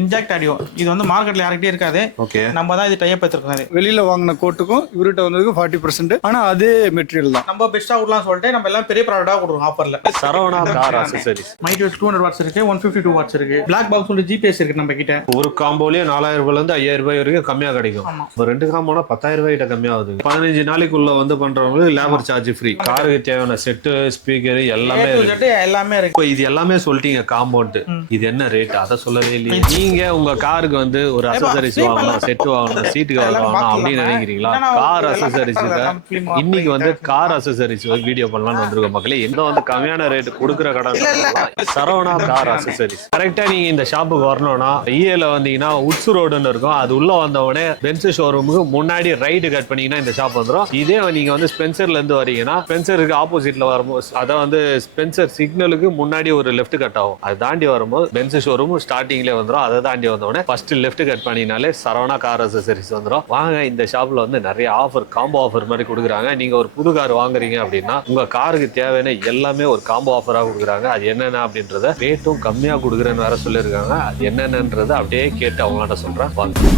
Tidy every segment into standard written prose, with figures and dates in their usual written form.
Inject audio இது வந்து மார்க்கெட்ல யார்கிட்டயும் இருக்காது. ஓகே, நம்ம தான் இது டைப் எடுத்துருக்காரு. வெளியில வாங்கின கோட்டுக்கும் இவர்கிட்ட வந்ததுக்கு 40%. ஆனா அதே மெட்டீரியல் தான். நம்ம பெஸ்டா கொடுக்கலாம் சொல்லிட்டு நம்ம எல்லாம் பெரிய ப்ராடக்டா கொடுக்குறோம் ஆஃபர்ல. சரவணா கார் அக்சஸரீஸ் மைட் 200 வாட்ஸ் இருக்கு, 152 வாட்ஸ் இருக்கு. பிளாக் பாக்ஸ் வந்து ஜிபிஎஸ் இருக்கு நம்ம கிட்ட. ஒரு காம்போலயே 4000 ரூபாயில இருந்து 5000 ரூபாய் வரைக்கும் கம்மியா கிடைக்கும். இப்போ 2 காம்போனா 10000 ரூபாய் கிட்ட கம்மியாகுது. 15 நாளைக்குள்ள வந்து பண்றவங்களுக்கு லேபர் சார்ஜ் ஃப்ரீ. காருக்கு தேவையான செட்டு, ஸ்பீக்கர் எல்லாமே இருக்கு. எல்லாமே இருக்கு. இப்போ இது எல்லாமே சொல்லிட்டீங்க காம்பவுண்ட். இது என்ன ரேட் அத சொல்லவே இல்லையே. நீங்க உங்க காருக்கு வந்து ஒரு அக்சஸரீஸ் வாங்கணும், செட் வாங்கணும், சீட் கவர் வாங்கணும் அப்படின்னு நினைக்கிறீங்களா? கார் அக்சஸரீஸ் இன்னைக்கு வந்து கார் அக்சஸரீஸ் வீடியோ பண்ணலாம்னு வந்திருக்க மக்களே. எங்க வந்து கம்மியான ரேட் கொடுக்குற கடை சரவணா கார் அக்சஸரீஸ். கரெக்டா நீங்க இந்த ஷாப்புக்கு வரணும்னா ஈஏல வந்தீங்கன்னா உட்ஸ் ரோடுன்னு இருக்கும். அது உள்ள வந்தவொடனே பென்ஸ் ஷோரூமுக்கு முன்னாடி ரைட் கட் பண்ணீங்கன்னா இந்த ஷாப் வந்துடும். இதே நீங்க வந்து ஸ்பென்சர்ல இருந்து வரீங்கன்னா ஸ்பென்சருக்கு ஆப்போசிட்ல வரும்போது அதான் வந்து ஸ்பென்சர் சிக்னலுக்கு முன்னாடி ஒரு லெஃப்ட் கட் ஆகும். அதை தாண்டி வரும்போது பென்ஸ் ஷோரூம் ஸ்டார்டிங்ல வந்துடும். அதை தாண்டி வந்தோடனே ஃபர்ஸ்ட் லெஃப்ட் கட் பண்ணினாலே சரவணா கார் அக்சஸரீஸ் வந்துடும். வாங்க, இந்த ஷாப்ல வந்து நிறைய ஆஃபர், காம்போ ஆஃபர் மாதிரி கொடுக்குறாங்க. நீங்க ஒரு புது கார் வாங்குறீங்க அப்படின்னா உங்க காருக்கு தேவையான எல்லாமே ஒரு காம்போ ஆஃபரா கொடுக்குறாங்க. அது என்னென்ன அப்படின்றத ரேட்டும் கம்மியா கொடுக்குறேன்னு வேற சொல்லியிருக்காங்க. அது என்னென்னன்றத அப்படியே கேட்டு அவங்கள்ட்ட சொல்றேன். வாங்க.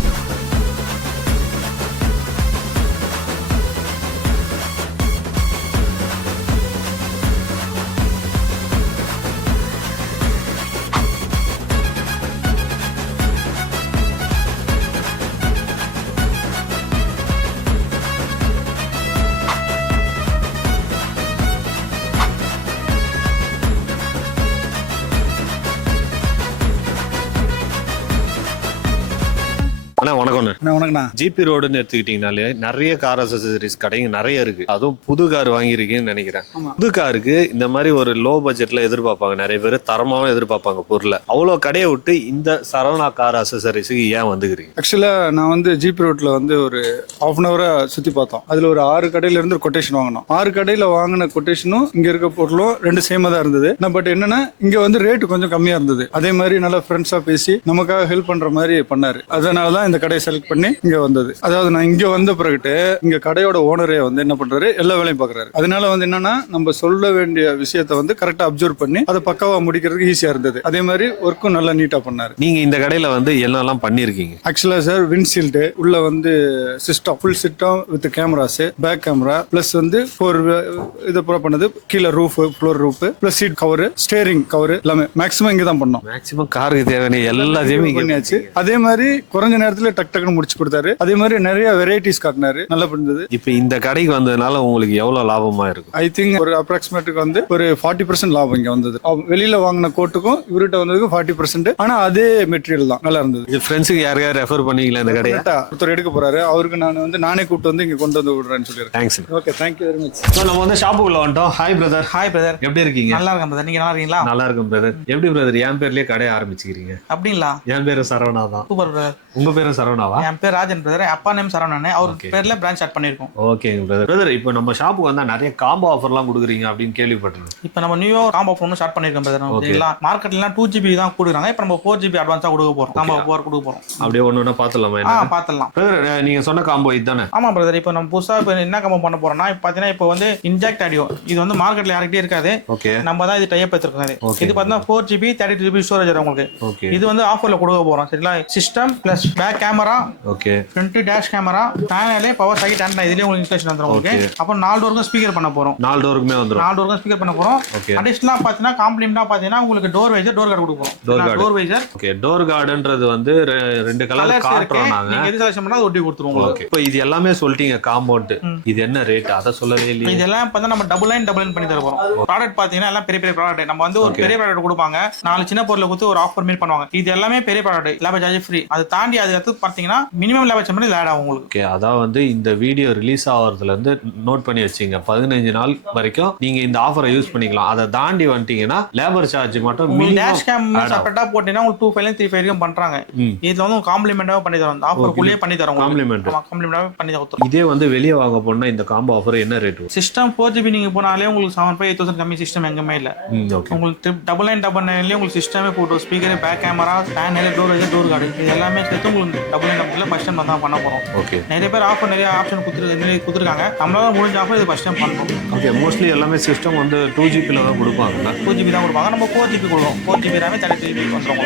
வணக்கம்ண்ணா. ஜிபி ரோடுன்னு எடுத்துக்கிட்டீங்கனாலே நிறைய கார் அக்சஸரீஸ் கடைங்க நிறைய இருக்கு. அதுவும் புது கார் வாங்கிருக்கீங்கன்னு நினைக்கிறேன். புது காருக்கு இந்த மாதிரி ஒரு லோ பட்ஜெட்ல எதிர்பார்ப்பாங்க நிறைய பேர், தரமாவும் எதிர்பார்ப்பாங்க பொருளை. அவ்வளவு கடையை விட்டு இந்த சரவணா கார் அக்சஸரீஸுக்கு ஏன் வந்துக்கிறீங்க? ஆக்சுவலா நான் வந்து ஜிபி ரோட்ல வந்து ஒரு ½ ஹவரா சுத்தி பார்த்தோம். அதுல ஒரு 6 கடையில இருந்து கொட்டேஷன் வாங்கினோம். 6 கடையில வாங்கின கொட்டேஷனும் இங்க இருக்க பொருளும் 2 சேமா தான் இருந்தது. பட் என்னன்னா இங்க வந்து ரேட் கொஞ்சம் கம்மியா இருந்தது. அதே மாதிரி நல்லா ஃப்ரெண்ட்ஸா பேசி நமக்காக ஹெல்ப் பண்ற மாதிரி பண்ணாரு. அதனாலதான் இந்த கடையை செலக்ட் பண்ணி இங்க வந்தது. அதாவது நான் இங்க வந்த பிறகு இங்க கடையோட ஓனரே வந்து என்ன பண்றாரு, எல்லா வேலையும் பாக்குறாரு. அதனால வந்து என்னன்னா நம்ம சொல்ல வேண்டிய விஷயத்த வந்து கரெக்டா அப்சர்வ் பண்ணி அதை பக்காவா முடிக்கிறதுக்கு ஈஸியா இருந்தது. அதே மாதிரி ஒர்க்கும் நல்லா நீட்டா பண்ணாரு. நீங்க இந்த கடையில வந்து என்னெல்லாம் பண்ணிருக்கீங்க? ஆக்சுவலா சார் விண்ட்ஷீல்டு உள்ள வந்து system, full system with cameras, back camera plus வந்து இது ப்ரோ பண்ணது. கீழே roof, floor roof plus seat cover, steering cover எல்லாமே மேக்ஸிமம் இங்க தான் பண்ணோம். மேக்ஸிமம் காருக்கு தேவையான எல்லாத்தையுமே பண்ணியாச்சு. அதே மாதிரி குறைஞ்ச நேரத்துல டக் டக்குன்னு முடிச்சு கொடுத்தாரு. அதே மாதிரி நிறைய வெரைட்டிஸ் காட்டினாரு, நல்லா பண்ணது. இப்ப இந்த கடைக்கு வந்ததுனால உங்களுக்கு எவ்வளவு லாபமா இருக்கும்? ஐ திங்க் ஒரு அப்ராக்சிமேட்டுக்கு வந்து ஒரு 40% லாபம் இங்க வந்தது. வெளியில வாங்கின கோட்டுக்கும் இவர்கிட்ட வந்ததுக்கு 40%. ஆனா அதே மெட்டீரியல் தான், நல்லா இருந்தது. இது ஃப்ரெண்ட்ஸுக்கு யாரையாவது ரெஃபர் பண்ணீங்களா இந்த கடையை? ஒருத்தர் எடுக்க போறாரு, அவருக்கு நான் வந்து நானே கூப்பிட்டு வந்து இங்க கொண்டு வந்து விடுறேன்னு சொல்லியிருக்கேன். Thanks. Okay, thank you very much. So நம்ம வந்து ஷாப்புக்குள்ள வந்துட்டோம். Hi brother. Hi brother. எப்படி இருக்கீங்க? நல்லா இருக்கேன் பிரதர். நீங்க நல்லா இருக்கீங்களா? நல்லா இருக்கும் பிரதர். எப்படி பிரதர் என் பேர்லயே கடை ஆரம்பிச்சுக்கிறீங்க? அப்படிங்களா? என் பேரு சரவணா தான். Super brother. உங்க பேரும் சரவணாவா? என் பேர் ராஜன் பிரதர். அப்பா நேம் சரவணன். அவர் பேர்ல பிரான்ச் ஸ்டார்ட் பண்ணிருக்கோம். ஓகேங்க பிரதர். பிரதர் இப்போ நம்ம ஷாப்புக்கு வந்தா நிறைய காம்போ ஆஃபர்லாம் கொடுக்குறீங்க அப்படின்னு கேள்விப்பட்டேன். இப்போ நம்ம நியூ காம்போ ஆஃபர் ஒன்று ஸ்டார்ட் பண்ணிருக்கோம் பிரதர். ஓகேங்களா? மார்க்கெட்ல 2GB தான் கொடுக்குறாங்க. இப்போ நம்ம 4GB அட்வான்ஸா கொடுக்க போறோம். காம்போ ஆஃபர் கொடுக்க போறோம். அப்படியே ஒண்ணு பாத்துலாமா? பாத்துலாம் பிரதர். நீங்க சொன்ன காம்போ இதுதானே? ஆமா பிரதர். இப்போ நம்ம புதுசா என்ன காம்போ பண்ண போறோம்னா இப்போ பாத்தீங்கன்னா இப்போ வந்து இன்ஜெக்ட் ஆடியோ இது வந்து மார்க்கெட்ல யார்கிட்டயும் இருக்காது. ஓகே, நம்ம தான் இது டைப் எடுத்துருக்காரு. இது பாத்தீங்கன்னா 4GB 32GB ஸ்டோரேஜ் வரும் உங்களுக்கு. ஓகே, இது வந்து ஆஃபர்ல கொடுக்க போறோம். சரிங்களா? System plus back camera, okay, front dash camera, பேனலே பவர் சைட் ஆண்டனா இதுலயே உங்களுக்கு இன்ஸ்டாலேஷன் வந்துரும் உங்களுக்கு. அப்புறம் 4 டோருக்கும் ஸ்பீக்கர் பண்ண போறோம். 4 டோருக்குமே வந்துரும். 4 டோருக்கும் ஸ்பீக்கர் பண்ண போறோம். அடிஷனலா பாத்தீங்கன்னா காம்ப்ளிமெண்டா பாத்தீங்கன்னா உங்களுக்கு டோர் வைசர், டோர் கார்டு கொடுக்க போறோம். Door visor. ஓகே, டோர் கார்டுன்றது வந்து 2 கலர் காட்றோம் நாங்க. நீங்க எது செலக்ட் பண்ணா அது ஒட்டி கொடுத்துருவோம் உங்களுக்கு. இப்போ இது எல்லாமே சொல்லிட்டீங்க காம்பவுண்ட். இது என்ன ரேட் அத சொல்லவே இல்லையே. இதெல்லாம் பார்த்தா நம்ம டபுள் லைன் பண்ணி தர போறோம். ப்ராடக்ட் பாத்தீங்கன்னா எல்லாம் பெரிய பெரிய ப்ராடக்ட். நம்ம வந்து ஒரு பெரிய ப்ராடக்ட் கொடுப்பாங்க, 4 சின்ன பொருளை கொடுத்து ஒரு ஆஃபர் மீட் பண்ணுவாங்க. இது எல்லாமே பெரிய ப்ராடக்ட், லேபர் சார்ஜ் ஃப்ரீ. அது தாண்டி அது அடுத்து பாத்தீங்கன்னா மினிமம் லேபர் சார்ஜ் ஆட் ஆகும் உங்களுக்கு. ஓகே, அதான் வந்து இந்த வீடியோ ரிலீஸ் ஆகிறதுல இருந்து நோட் பண்ணி வச்சீங்க. 15 நாள் வரைக்கும் நீங்க இந்த ஆஃபரை யூஸ் பண்ணிக்கலாம். அதை தாண்டி வந்துட்டீங்கன்னா லேபர் சார்ஜ் மட்டும் டேஷ் கேம் செப்பரேட்டா போட்டீங்கன்னா உங்களுக்கு 2.5 3 வரைக்கும் பண்றாங்க. இதுல வந்து காம்ப்ளிமெண்டாவே பண்ணி தரோம். இந்த ஆஃபர் குள்ளே பண்ணி தரோம். காம்ப்ளிமெண்டாவே பண்ணி தரோம். இதே வந்து வெளியே வாங்க போனா இந்த காம்போ ஆஃபர் என்ன ரேட்? சிஸ்டம் 4GB நீங்க போனாலே உங்களுக்கு 7,500 கம்மி சிஸ்டம் எங்கமே இல்ல. உங்களுக்கு 999 உங்களுக்கு சிஸ்டமே போட்டு speaker, back camera, panel, door visor, door card இது எல்லாமே சேர்த்து உங்களுக்கு double line double first time தான் பண்ண போறோம். ஓகே. நிறைய பேர் நிறைய ஆப்ஷன் கொடுத்துருக்காங்க. நம்மளால முடிஞ்ச ஆஃபர் இது ஃபர்ஸ்ட் டைம் பண்ணுறோம். ஓகே. மோஸ்ட்லி எல்லாமே சிஸ்டம் வந்து 2GB தான் கொடுப்பாங்க. 2GB தான் கொடுப்பாங்க. நம்ம 4GB கொடுக்கும். 4GB ரேமே 32GB வந்துடும்.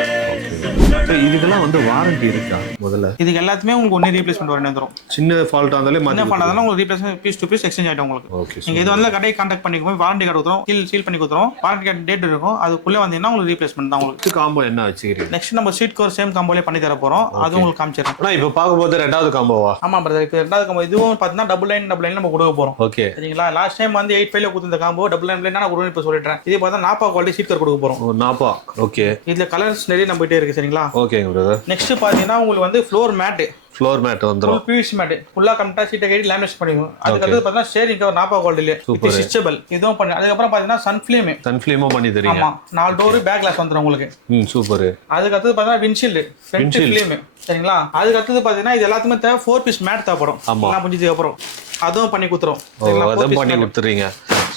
இதுக்கெல்லாம் வந்து வாரண்டி இருக்கா முதல்ல? இதுக்கு எல்லாத்துமே உங்களுக்கு ஒன்னே ரீப்ளேஸ்மெண்ட் வரணும் வந்துடும். சின்ன ஃபால்ட் இருந்தாலே என்ன பண்ணாலும் உங்களுக்கு replacement piece to piece exchange ஆகிடும் உங்களுக்கு. ஓகே. நீங்க இது வந்து கடையை கான்டாக்ட் பண்ணிக்கோங்க. வாரண்டி கார்டு கொடுத்துரும், சீல் பண்ணி கொடுத்துரும். வாரண்டி கார்டு டேட் இருக்கும். அதுக்குள்ளே வந்தீங்கன்னா உங்களுக்கு ரீப்ளேஸ்மெண்ட் தான். உங்களுக்கு காம்போ என்ன வச்சுக்கிறீங்க? நெக்ஸ்ட் நம்ம சீட் கவர் சேம் காம்போலே பண்ணி தர போறோம். அது உங்களுக்கு காமிச்சிடறேன். ஆனா இப்போ பார்க்கும்போது ரெண்டாவது காம்போவா? ஆமா பிரதர். இப்போ ரெண்டாவது காம்போ இதுவும் பார்த்தீங்கன்னா டபுள் லைன் நம்ம கொடுக்க போறோம். ஓகே. சரிங்களா? லாஸ்ட் டைம் வந்து 8.5 கொடுத்த காம்போ டபுள் லைன் நான் கொடுக்க இப்போ சொல்லிட்டேன். இது பார்த்தா நாப்பா குவாலிட்டி சீட் கவர் கொடுக்க போறோம். நாப்பா. ஓகே. இதுல கலர்ஸ் நிறைய நம்மகிட்டே இருக்கு. சரிங்களா? ஓகேங்க பிரதர். நெக்ஸ்ட் பாத்தீங்கன்னா உங்களுக்கு வந்து ஃப்ளோர் மேட் வந்துரும். ஃபுல் PVC மேட் ஃபுல்லா கம்ப்ளீட்டா சீட்டை கட்டி லேமினேட் பண்ணிடுவோம். அதுக்கு அடுத்து பார்த்தா ஷேரிங் கவர் நாப்பா குவாலிட்டில இது ஸ்ட்ரெச்சபிள் இதுவும் பண்ணி. அதுக்கு அப்புறம் பாத்தீங்கன்னா சன்ஃப்ளேமும் பண்ணி தரீங்க. ஆமா 4 டோர் பேக் கிளாஸ் வந்துரும் உங்களுக்கு. சூப்பர். அதுக்கு அடுத்து பார்த்தா விண்ட்ஷீல்ட் ஃப்ரண்ட் ஃப்ளேம். சரிங்களா? அதுக்கு அடுத்து பாத்தீங்கன்னா இது எல்லாத்துமே தேவை 4 பீஸ் மேட் தேவைப்படும். எல்லாம் முடிஞ்சதுக்கு அப்புறம் அதுவும் பண்ணி கொடுத்துரும். அதுவும் பண்ணி கொடுத்துறீங்க.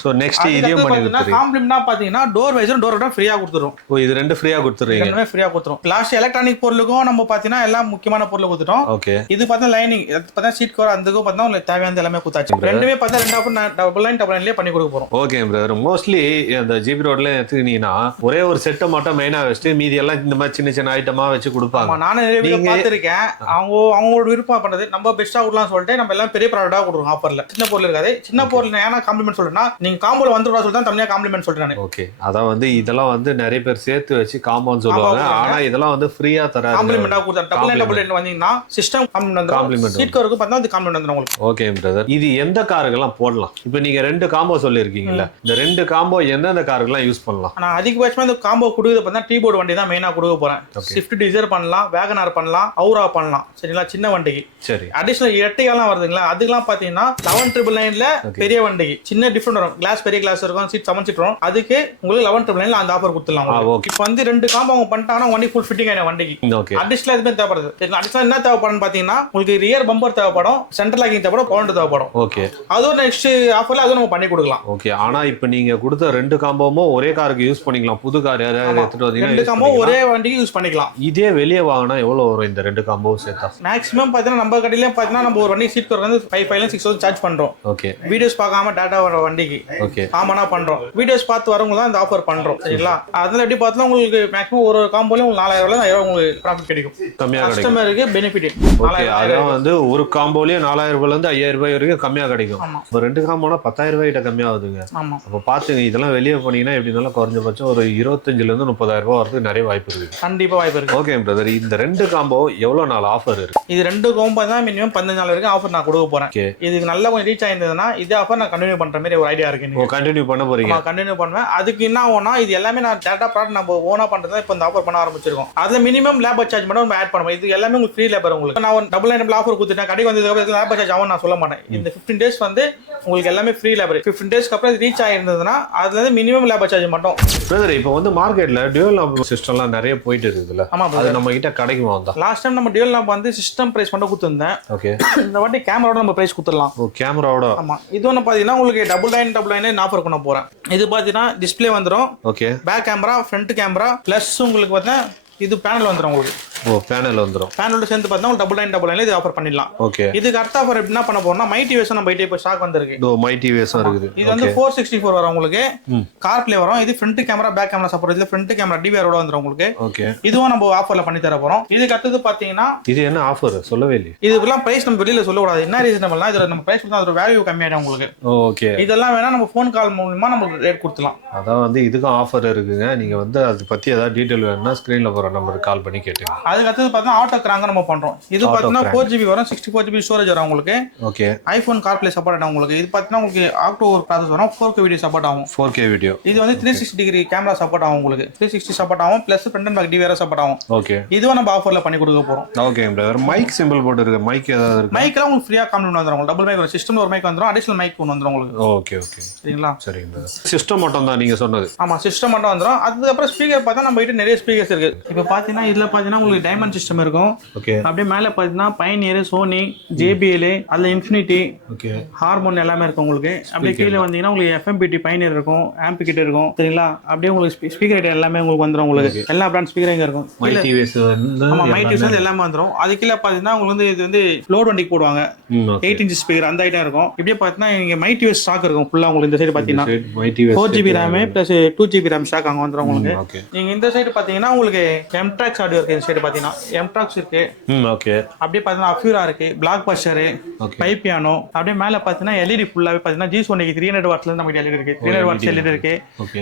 சோ நெக்ஸ்ட் இதையும் பண்ணி கொடுத்துறீங்க. காம்ப்ளிமெண்டா பாத்தீங்கன்னா டோர் வைசர் டோர் விட ஃப்ரீயா கொடுத்துறோம். இது ரெண்டு ஃப்ரீயா கொடுத்துறீங்க. ரெண்டுமே ஃப்ரீயா கொடுத்துறோம். லாஸ்ட் எலக்ட்ரானிக் பொருளுக்கும் நம்ம பாத்தீங்கன்னா எல்லா முக்கியமான பொருளை கொடுத்துட்டோம். ஓகே. இது பார்த்தா லைனிங் பார்த்தா சீட் கவர் அதுக்கும் பார்த்தா உங்களுக்கு தேவையான எல்லாமே கொடுத்தாச்சு. ரெண்டுமே பார்த்தா டபுள் லைன்லயே பண்ணி கொடுக்க போறோம். Okay brother. மோஸ்ட்லி அந்த ஜிபி ரோட்ல எடுத்துக்கிட்டீங்கன்னா ஒரே ஒரு செட்டை மட்டும் மெயினா வச்சுட்டு மீதி எல்லாம் இந்த மாதிரி சின்ன சின்ன ஐட்டமா வச்சு கொடுப்பாங்க. நானும் நிறைய வீடியோ பார்த்திருக்கேன். அவங்களோட விருப்பம் பண்றது நம்ம பெஸ்டா கொடுக்கலாம் சொல்லிட்டு நம்ம எல்லாம் பெரிய ப்ராடக்டா கொடுக்குறோம் ஆஃபர்ல. சின்ன பொருள் இருக்காது. சின்ன பொருள் ஏன்னா காம்ப்ளிமெண்ட் சொல்றேன்னா நீங்க காம்போல வந்துடுறா சொல்லிட்டு தான் தனியா காம்ப்ளிமெண்ட் சொல்றேன். ஓகே. அதான் வந்து இதெல்லாம் வந்து நிறைய பேர் சேர்த்து வச்சு காம்பவுண்ட் சொல்லுவாங்க. ஆனா இதெல்லாம் வந்து ஃப்ரீயா தராங்க. காம்ப்ளிமெண்டா கொடுத்தா டபுள் லைன் வந்தீங்கன்னா சிஸ்டம் காம்ப்ளிமெண்ட் சீட் கவருக்கு பார்த்தா அது காம்ப்ளிமெண்ட் வந்துரும் உங்களுக்கு. Okay brother. இது எந்த காருக்கெல்லாம் போடலாம்? இப்போ நீங்க ரெண்டு காம்போ சொல்லிருக்கீங்கல்ல, இந்த ரெண்டு காம்போ எந்தெந்த காருக்கெல்லாம் யூஸ் பண்ணலாம்? நான் அதிகபட்சமா இந்த காம்போ கொடுக்குறது பார்த்தா டீ போர்டு வண்டி தான் மெயினா கொடுக்க போறேன். ஸ்விஃப்ட் டிசைர் பண்ணலாம், வேகனார் பண்ணலாம், அவுரா பண்ணலாம். சரிங்களா? சின்ன வண்டிக்கு. சரி. அடிஷனல் எட்டையெல்லாம் வருதுங்களா? அதுக்கெல்லாம் பாத்தீங்கன்னா 11999ல பெரிய வண்டிக்கு சின்ன டிஃபரெண்ட் வரும். கிளாஸ் பெரிய கிளாஸ் இருக்கும், சீட் 7 சீட் வரும். அதுக்கு உங்களுக்கு 11999ல அந்த ஆஃபர் கொடுத்துடலாம். இப்போ வந்து ரெண்டு காம்போ அவங்க பண்ணிட்டாங்கன்னா வண்டி ஃபுல் ஃபிட்டிங் ஆன வண்டிக்கு. அடிஷனல் எதுவுமே தேவைப்படுது. அடிஷனல் என்ன தேவைப்படும் பாத்தீங்கன்னா உங்களுக்கு ரியர் பம்பர் தேவைப்படும், சென்டர் லாக்கிங் தேவைப்படும், பவுண்ட் தேவைப்படும். ஓகே. அதுவும் நெக்ஸ்ட் ஆஃபர்ல அதுவும் நம்ம பண்ணி கொடுக்கலாம். ஓகே. ஆனா இப்போ நீங்க கொடுத்த ரெண்டு காம்போவும் ஒரே காருக்கு யூஸ் பண்ணிக்கலாம். புது கார் யாராவது எடுத்துட்டு வந்தீங்கன்னா ரெண்டு காம்போ ஒரே வண்டிக்கு யூஸ் பண்ணிக்கலாம். இதே வெளியே வாங்கினா எவ்வளவு வரும் இந்த ரெண்டு காம்போவும் சேர்த்தா? மேக்ஸிமம் பாத்தீங்கன்னா நம்ம கடையில பாத்தீங்கன்னா நம்ம ஒரு வண்டி சீட் கவர் வந்து 5,000-6,000 சார்ஜ் பண்றோம். ஓகே. வீடியோஸ் பார்க்காம டேட்டா வர வண்டிக்கு. ஓகே. காமனா பண்றோம். வீடியோஸ் பார்த்து வரவங்க தான் இந்த ஆஃபர் பண்றோம். சரிங்களா? அதனால எப்படி பார்த்தா உங்களுக்கு மேக்ஸிமம் ஒரு காம்போல உங்களுக்கு 4,000 உங்களுக்கு ப்ராஃபிட் கிடைக்கும். கம்மியா கிடைக்கும். கஸ்டமருக்கு பெனிஃபிட். ஓகே. அதான் வந்து ஒரு காம்போலயே 4,000 ரூபாயில இருந்து 5,000 ரூபாய் வரைக்கும் கம்மியா கிடைக்கும். இப்போ ரெண்டு காம்போனா 10,000 ரூபாய் கிட்ட கம்மியா ஆகுதுங்க. ஆமா. அப்ப பாத்துங்க இதெல்லாம் வெளியே போனீங்கன்னா எப்படினாலும் குறைஞ்சபட்சம் ஒரு 25,000 இருந்து 30,000 ரூபாய் வரதுக்கு நிறைய வாய்ப்பு இருக்கு. கண்டிப்பா வாய்ப்பு இருக்கு. Okay brother. இந்த ரெண்டு காம்போ எவ்வளவு நாள் ஆஃபர் இருக்கு? இது ரெண்டு காம்போ தான் மினிமம் 15 நாள் வரைக்கும் ஆஃபர் நான் கொடுக்க போறேன். இதுக்கு நல்லா கொஞ்சம் ரீச் ஆயிருந்ததுன்னா இதே ஆஃபர் நான் கண்டினியூ பண்ற மாதிரி ஒரு ஐடியா இருக்கு. நீங்க கண்டினியூ பண்ண போறீங்க? கண்டினியூ பண்ணுவேன். அதுக்கு என்ன ஆகும்னா இது எல்லாமே நான் டேட்டா ப்ராடக்ட் நம்ம ஓனா பண்றதா இப்போ இந்த ஆஃபர் பண்ண ஆரம்பிச்சிருக்கோம். அதுல மினிமம் லேபர் சார்ஜ் மட்டும் நம்ம ஆட் பண்ணுவோம். இது எல்லாமே உங்களுக்கு ஃப்ரீ லேபர். உங்களுக்கு நான் டபுள் லைன் ஆஃபர் கொடுத்துட்டேன். கடைக்கு வந்ததுக்கு லேபர் சார்ஜ் ஆகும் நான் சொல்ல மாட்டேன். இந்த 15 டேஸ் வந்து உங்களுக்கு எல்லாமே ஃப்ரீ லேபர். 15 டேஸ்க்கு அப்புறம் ரீச் ஆயிருந்ததுன்னா அதுல இருந்து மினிமம் லேபர் சார்ஜ் மட்டும். பிரதர் இப்போ வந்து மார்க்கெட்ல டியூவல் லாம்ப் சிஸ்டம்லாம் நிறைய போயிட்டு இருக்குதுல்ல? ஆமா. அது நம்ம கிட்ட கிடைக்குமா? வந்தா லாஸ்ட் டைம் நம்ம டியூவல் லாம்ப் வந்து சிஸ்டம் பிரைஸ் மட்டும் கொடுத்திருந்தேன். ஓகே. இந்த வாட்டி கேமராவோட நம்ம பிரைஸ் கொடுத்துடலாம். ஓ கேமராவோட. ஆமா. இது ஒன்று பாத்தீங்கன்னா உங்களுக்கு டபுள் லைன் ஆஃபர் பண்ண போறேன். இது பாத்தீங்கன்னா டிஸ்பிளே வந்துடும். Okay. Back camera, front camera plus உங்களுக்கு பார்த்தீங்கன்னா இது பேனல் வந்துரும் உங்களுக்கு. ஓ பேனல் வந்துரும். பேனலோட சேர்ந்து பார்த்தா டபுள் லைன்ல இது ஆஃபர் பண்ணிடலாம். ஓகே. இதுக்கு அடுத்த ஆஃபர் என்ன பண்ண போறோம்னா மை டிவிஎஸ் நம்ம இப்போ ஸ்டாக் வந்திருக்கு. ஓ மை டிவிஎஸ் இருக்குது. இது வந்து 464 வரும் உங்களுக்கு. கார் ப்ளே வரும். இது front camera, back camera support. இது ஃப்ரண்ட் கேமரா டிவிஆரோட வந்துரும் உங்களுக்கு. ஓகே. இதுவும் நம்ம ஆஃபர்ல பண்ணி தர போறோம். இதுக்கு அடுத்து பாத்தீங்கன்னா இது என்ன ஆஃபர் சொல்லவே இல்லை. இதுக்கெல்லாம் பிரைஸ் நம்ம வெளியில சொல்ல கூடாது. என்ன ரீசனபிள்னா இதுல நம்ம பிரைஸ் கொடுத்தா அதோட வேல்யூ கம்மியாயிடும் உங்களுக்கு. ஓகே. இதெல்லாம் வேணா நம்ம ஃபோன் கால் மூலமா நம்ம ரேட் கொடுத்துலாம். அதான் வந்து இதுக்கும் ஆஃபர் இருக்குங்க. நீங்க வந்து அது பத்தி ஏதாவது டீடைல் வேணும்னா ஸ்கிரீன்ல போற நம்பருக்கு கால் பண்ணி கேட்டுங்க. அதுக்கு அடுத்து பார்த்தா ஆட்டோ கிராங்க் நம்ம பண்றோம். இது பார்த்தீங்கன்னா 4GB வரும், 64GB ஸ்டோரேஜ் வரும் உங்களுக்கு. ஓகே. ஐபோன் கார்ப்ளே சப்போர்ட் ஆகும் உங்களுக்கு. இது பார்த்தீங்கன்னா உங்களுக்கு ஆக்டோ ஒரு ப்ராசஸ் வரும். 4K வீடியோ சப்போர்ட் ஆகும். 4K video. இது வந்து 360 டிகிரி கேமரா சப்போர்ட் ஆகும் உங்களுக்கு. 360 சப்போர்ட் ஆகும் plus front and back DVR support ஆகும். ஓகே. இதுவும் நம்ம ஆஃபர்ல பண்ணி கொடுக்க போறோம். Okay brother. மைக் சிம்பிள் போட்டு இருக்கு. மைக் ஏதாவது இருக்கு? மைக்லாம் உங்களுக்கு ஃப்ரீயா காம்ப்ளிமெண்ட் வந்துரும். உங்களுக்கு டபுள் மைக் வரும். சிஸ்டம்ல ஒரு மைக் வந்துரும். அடிஷனல் மைக் ஒன்னு வந்துரும் உங்களுக்கு. Okay okay. சரிங்களா? சரிங்க பிரதர். சிஸ்டம் மட்டும் தான் நீங்க சொன்னது? ஆமா சிஸ்டம் மட்டும் வந்துரும். அதுக்கு அப்புறம் ஸ்பீக்கர் பார்த்தா நம்ம கிட்ட நிறைய ஸ்பீக்கர்ஸ் இருக்கு. இப்போ பாத்தீங்கன்னா இதுல பாத்தீங்கன்னா உங்களுக்கு டைமண்ட் சிஸ்டம் இருக்கும். ஓகே. அப்படியே மேல பாத்தீங்கன்னா பைனியர், சோனி, JBL, அதுல இன்ஃபினிட்டி, ஓகே, ஹார்மோன் எல்லாமே இருக்கும் உங்களுக்கு. அப்படியே கீழே வந்தீங்கன்னா உங்களுக்கு FMPT பைனியர் இருக்கும், ஆம்ப் கிட்ட இருக்கும் சரிங்களா. அப்படியே உங்களுக்கு ஸ்பீக்கர் ஐட்டம் எல்லாமே உங்களுக்கு வந்துடும். உங்களுக்கு எல்லா பிராண்ட் ஸ்பீக்கர் இங்க இருக்கும். மைடிவேஸ் வந்து எல்லாமே வந்துடும். அது கீழே பாத்தீங்கன்னா உங்களுக்கு வந்து இது வந்து லோட் வண்டிக்கு போடுவாங்க 8 inch ஸ்பீக்கர் அந்த ஐட்டம் இருக்கும். இப்படியே பாத்தீங்கன்னா இங்க மைடிவேஸ் ஸ்டாக் இருக்கும் ஃபுல்லா உங்களுக்கு. இந்த சைடு பாத்தீங்கன்னா 4GB RAM plus 2GB RAM stock அங்க வந்துடும் உங்களுக்கு. நீங்க இந்த சைடு பாத்தீங்கன்னா உங்களுக்கு M-Trax ஆடியோ இருக்கு. இந்த சைடு பாத்தீங்கன்னா M-Trax இருக்கு. ஓகே. அப்படியே பாத்தீங்கன்னா அஃபியூரா இருக்கு, பிளாக் பஸ்டர், பைப் பியானோ. அப்படியே மேல பாத்தீங்கன்னா LED ஃபுல்லாவே பாத்தீங்கன்னா G-Sonic 300 வாட்ஸ்ல இருந்து நமக்கு LED இருக்கு. 300 வாட்ஸ் LED இருக்கு.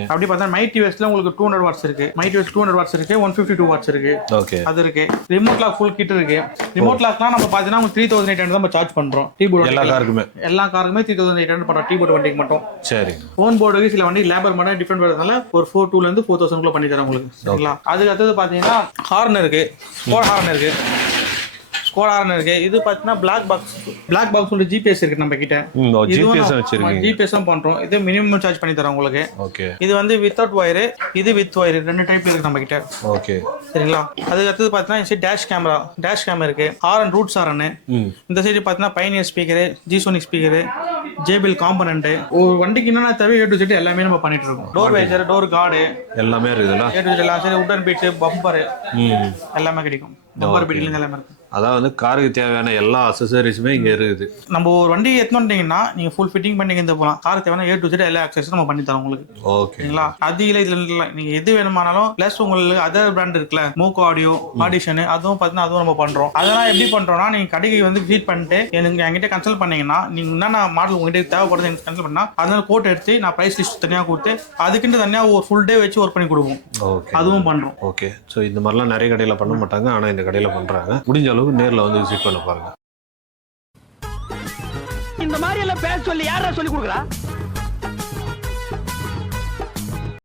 அப்படியே பாத்தீங்கன்னா மைடிவேஸ்ல உங்களுக்கு 200 வாட்ஸ் இருக்கு. மைடிவேஸ் 200 வாட்ஸ் இருக்கு, 152 வாட்ஸ் இருக்கு. ஓகே. அது இருக்கு. ரிமோட் லாக் ஃபுல் கிட் இருக்கு. ரிமோட் லாக்லாம் நம்ம பாத்தீங்கன்னா 3800 தான் சார்ஜ் பண்றோம். எல்லா காருக்குமே 3800 பண்றோம். டீபோர்ட் வண்டிக்கு மட்டும். சரி. ஃபோன் போர்டுக்கு சில வண்டி லேபர் மட்டும் டிஃபரெண்ட் வரதுனால ஒரு 4200 ல இருந்து 4000 குள்ள பண்ணி தரேன் உங்களுக்கு சரிங்களா. அதுக்கு அடுத்தது பாத்தீங்கன்னா ஹார்ன் இருக்கு, ஸ்கோடா ஹார்ன் இருக்கு, இது பாத்தீங்கன்னா பிளாக் பாக்ஸ் உள்ள GPS இருக்கு நம்ம கிட்ட. GPS பண்றோம். இது மினிமம் சார்ஜ் பண்ணி தரோம் உங்களுக்கு. ஓகே. இது வந்து வித்தவுட் வயர், இது வித் வயர், ரெண்டு டைப்ல இருக்கு நம்ம கிட்ட. ஓகே சரிங்களா. அதுக்கு அடுத்தது பாத்தீங்கன்னா டேஷ் கேமரா இருக்கு, ஹாரன் ரூட்ஸ் ஹாரன். இந்த சைடு பாத்தீங்கன்னா Pioneer speaker, G-Sonic speaker, JBL component. ஒரு வண்டிக்கு என்னென்ன தேவை A to Z எல்லாமே நம்ம பண்ணிட்டு இருக்கோம். டோர் வைசர், டோர் கார்டு எல்லாமே இருக்குதுல. A to Z எல்லாம் சரி, உடன் பீட், பம்பர் எல்லாமே கிடைக்கும். பம்பர் பீட்ல எல்லாமே இருக்கு. அதாவது வந்து காருக்கு தேவையான எல்லா அக்சசரிஸுமே இங்க இருக்குது. நம்ம ஒரு வண்டி எடுத்துட்டீங்கன்னா நீங்க ஃபுல் ஃபிட்டிங் பண்ணி இந்த போலாம். காருக்கு தேவையான A to Z எல்லா அக்சஸரும் நம்ம பண்ணி தரோம் உங்களுக்கு. ஓகேங்களா. அது இதுல நீங்க எது வேணுமானாலும் பிளஸ் உங்களுக்கு அதர் பிராண்ட் இருக்குல்ல, மூக்கோ ஆடியோ, ஆடிஷன், அதுவும் பாத்தீங்கன்னா அதுவும் நம்ம பண்றோம். அதெல்லாம் எப்படி பண்றோம்னா நீங்க கடைக்கு வந்து விசிட் பண்ணிட்டு என்கிட்ட கன்சல்ட் பண்ணீங்கன்னா நீங்க என்னென்ன மாடல் உங்ககிட்ட தேவைப்படுது எனக்கு கன்சல்ட் பண்ணா அதனால கோட் எடுத்து நான் பிரைஸ் லிஸ்ட் தனியா கொடுத்து அதுக்குன்னு தனியா ஒரு ஃபுல் டே வச்சு ஒர்க் பண்ணி கொடுப்போம். அதுவும் பண்றோம். ஓகே. ஸோ இந்த மாதிரிலாம் நிறைய கடையில பண்ண மாட்டாங்க, ஆனா இந்த கடையில பண்றாங்க. முடிஞ்ச அளவுக்கு நேர்ல வந்து விசிட் பண்ண பாருங்க. இந்த மாதிரி எல்லாம் பேச சொல்லி யாரா சொல்லி கொடுக்குறா?